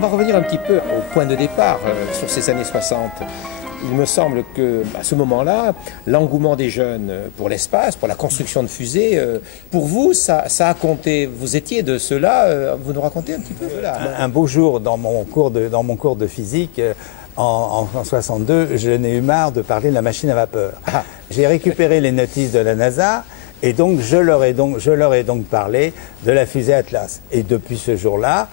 va revenir un petit peu au point de départ, sur ces années 60. Il me semble qu'à ce moment-là, l'engouement des jeunes pour l'espace, pour la construction de fusées, pour vous, ça a compté. Vous étiez de ceux-là, vous nous racontez un petit peu cela. Un beau jour, dans mon cours de physique, en 62, je n'ai eu marre de parler de la machine à vapeur. Ah. J'ai récupéré les notices de la NASA et donc je leur ai donc parlé de la fusée Atlas. Et depuis ce jour-là,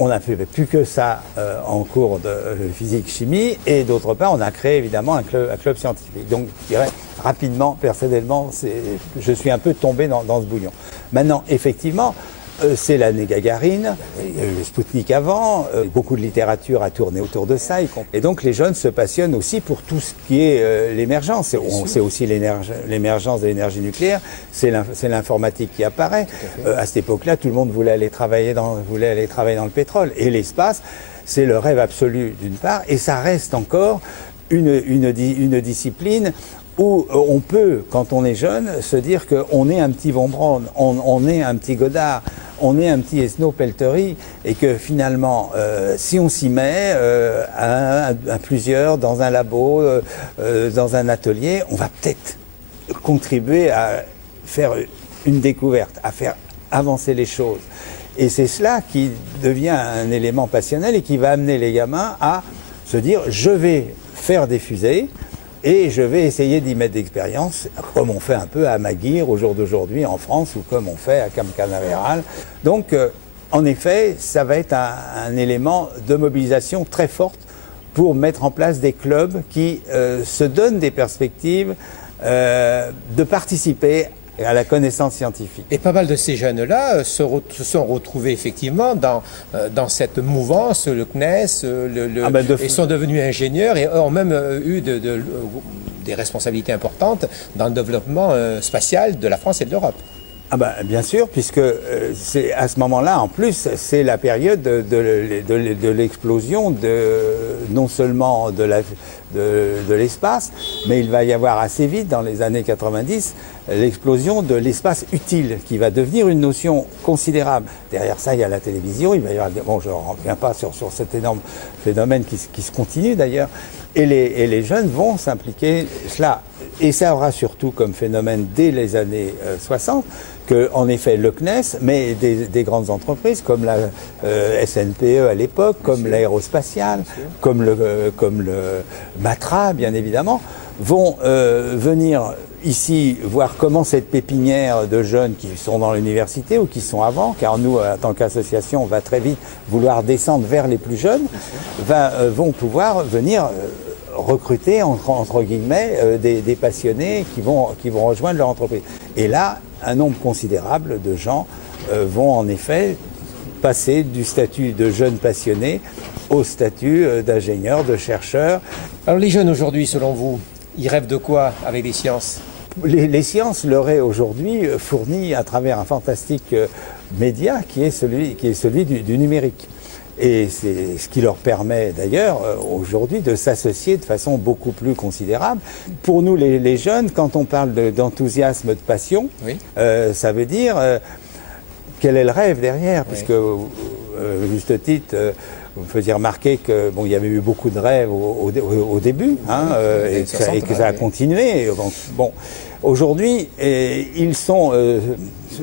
on n'a fait plus que ça en cours de physique-chimie, et d'autre part, on a créé évidemment un club scientifique. Donc, je dirais rapidement, personnellement, je suis un peu tombé dans ce bouillon. Maintenant, effectivement, c'est l'année Gagarine, il y a eu le Spoutnik avant, beaucoup de littérature a tourné autour de ça, et donc les jeunes se passionnent aussi pour tout ce qui est l'émergence. C'est aussi l'émergence de l'énergie nucléaire, c'est l'informatique qui apparaît. À cette époque-là, tout le monde voulait aller travailler dans le pétrole, et l'espace, c'est le rêve absolu d'une part, et ça reste encore une discipline où on peut, quand on est jeune, se dire qu'on est un petit Von Braun, on est un petit Goddard, on est un petit Esnault-Pelterie, et que finalement, si on s'y met à plusieurs, dans un labo, dans un atelier, on va peut-être contribuer à faire une découverte, à faire avancer les choses. Et c'est cela qui devient un élément passionnel et qui va amener les gamins à se dire « je vais faire des fusées ». Et je vais essayer d'y mettre d'expérience, comme on fait un peu à Maguire au jour d'aujourd'hui en France, ou comme on fait à Camp Canaveral. Donc, en effet, ça va être un élément de mobilisation très forte pour mettre en place des clubs qui se donnent des perspectives de participer à la connaissance scientifique. Et pas mal de ces jeunes-là se sont retrouvés effectivement dans cette mouvance, le CNES, et sont devenus ingénieurs et ont même eu des responsabilités importantes dans le développement spatial de la France et de l'Europe. Ah ben, bien sûr, puisque c'est à ce moment-là, en plus, c'est la période de l'explosion non seulement de l'espace, mais il va y avoir assez vite, dans les années 90, l'explosion de l'espace utile, qui va devenir une notion considérable. Derrière ça, il y a la télévision, il va y avoir... Bon, je ne reviens pas sur cet énorme phénomène qui se continue d'ailleurs, et les jeunes vont s'impliquer cela. Et ça aura surtout comme phénomène dès les années 60, que, en effet, le CNES, mais des grandes entreprises comme la SNPE à l'époque, comme l'aérospatiale, comme le Matra, bien évidemment, vont venir ici voir comment cette pépinière de jeunes qui sont dans l'université ou qui sont avant, car nous, en tant qu'association, on va très vite vouloir descendre vers les plus jeunes, vont pouvoir venir recruter, entre guillemets, des passionnés qui vont rejoindre leur entreprise. Et là, un nombre considérable de gens vont en effet passer du statut de jeunes passionnés au statut d'ingénieurs, de chercheurs. Alors les jeunes aujourd'hui, selon vous, ils rêvent de quoi avec les sciences ? Les sciences leur est aujourd'hui fournies à travers un fantastique média qui est celui du numérique. Et c'est ce qui leur permet d'ailleurs aujourd'hui de s'associer de façon beaucoup plus considérable. Pour nous les jeunes, quand on parle d'enthousiasme, de passion, oui. Ça veut dire quel est le rêve derrière, oui. Puisque juste titre, vous me faisiez remarquer que il y avait eu beaucoup de rêves au début, hein, et que ça a continué. Bon, aujourd'hui, ils sont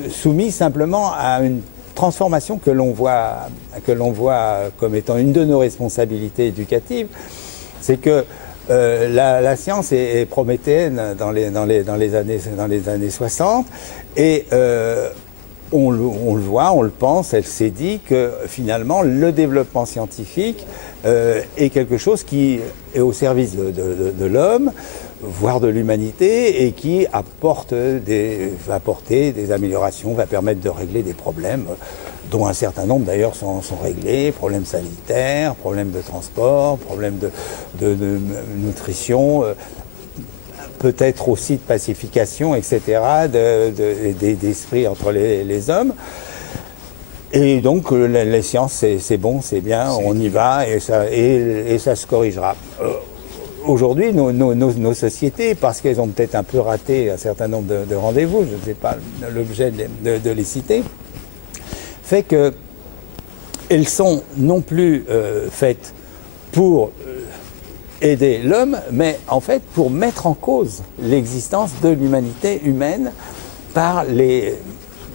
soumis simplement à une transformation que l'on voit comme étant une de nos responsabilités éducatives, c'est que la science est prométhéenne dans les années 60, et on le voit, on le pense, elle s'est dit que finalement le développement scientifique est quelque chose qui est au service de l'homme, voire de l'humanité, et qui va apporter des améliorations, va permettre de régler des problèmes dont un certain nombre d'ailleurs sont réglés, problèmes sanitaires, problèmes de transport, problèmes de nutrition, peut-être aussi de pacification, etc., d'esprit entre les hommes. Et donc les sciences, c'est bon, c'est bien, on y va, et ça se corrigera. Aujourd'hui, nos sociétés, parce qu'elles ont peut-être un peu raté un certain nombre de rendez-vous, je ne sais pas l'objet de les citer, fait que elles sont non plus faites pour aider l'homme, mais en fait pour mettre en cause l'existence de l'humanité humaine par les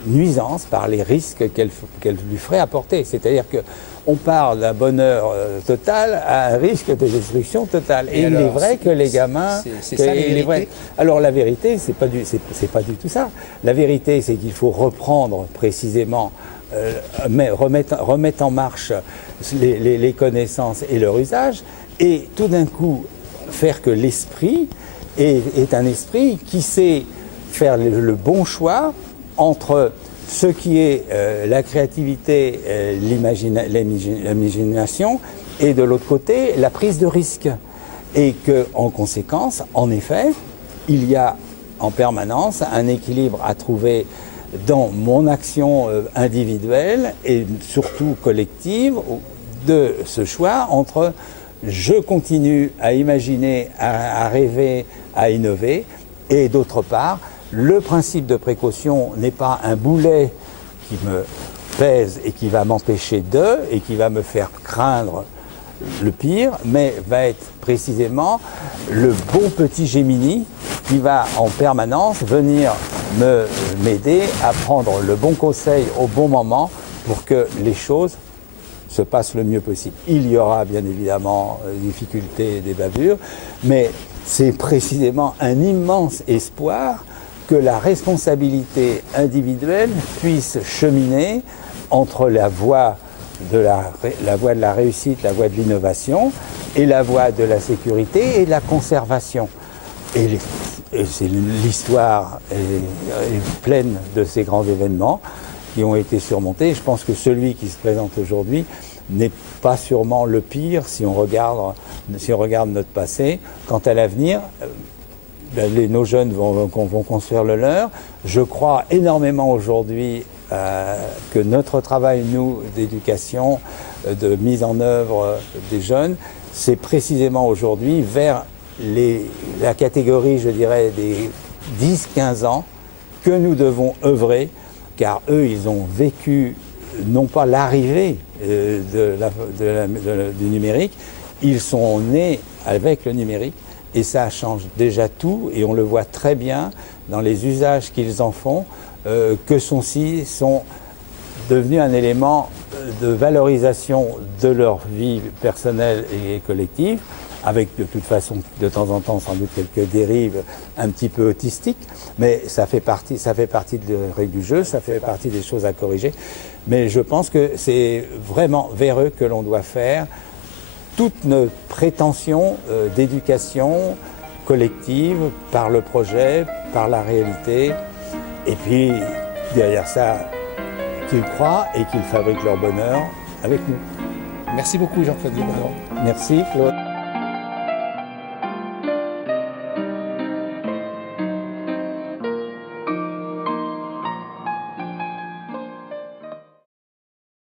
nuisances, par les risques qu'elle lui ferait apporter. C'est-à-dire qu'on part d'un bonheur total à un risque de destruction totale. Et il est vrai que les gamins... C'est ça la vérité. Alors la vérité, c'est pas du tout ça. La vérité, c'est qu'il faut reprendre précisément, remettre en marche les connaissances et leur usage, et tout d'un coup faire que l'esprit est un esprit qui sait faire le bon choix entre ce qui est la créativité, l'imagination, et de l'autre côté, la prise de risque. Et qu'en conséquence, en effet, il y a en permanence un équilibre à trouver dans mon action individuelle et surtout collective de ce choix entre je continue à imaginer, à rêver, à innover, et d'autre part, le principe de précaution n'est pas un boulet qui me pèse et qui va m'empêcher et qui va me faire craindre le pire, mais va être précisément le bon petit Gémini qui va en permanence venir m'aider à prendre le bon conseil au bon moment pour que les choses se passent le mieux possible. Il y aura bien évidemment des difficultés et des bavures, mais c'est précisément un immense espoir que la responsabilité individuelle puisse cheminer entre la voie de la réussite, la voie de l'innovation, et la voie de la sécurité et de la conservation. Et l'histoire est pleine de ces grands événements qui ont été surmontés. Je pense que celui qui se présente aujourd'hui n'est pas sûrement le pire si on regarde notre passé. Quant à l'avenir, nos jeunes vont construire le leur. Je crois énormément aujourd'hui que notre travail, nous, d'éducation, de mise en œuvre des jeunes, c'est précisément aujourd'hui vers la catégorie, je dirais, des 10-15 ans que nous devons œuvrer, car eux, ils ont vécu non pas l'arrivée du numérique, ils sont nés avec le numérique, et ça change déjà tout, et on le voit très bien dans les usages qu'ils en font, que ceux-ci sont devenus un élément de valorisation de leur vie personnelle et collective, avec de toute façon de temps en temps sans doute quelques dérives un petit peu autistiques, mais ça fait partie de la règle du jeu, ça fait partie des choses à corriger. Mais je pense que c'est vraiment vers eux que l'on doit faire toutes nos prétentions d'éducation collective par le projet, par la réalité, et puis derrière ça, qu'ils croient et qu'ils fabriquent leur bonheur avec nous. Merci beaucoup Jean-Claude Guémenon. Merci Claude.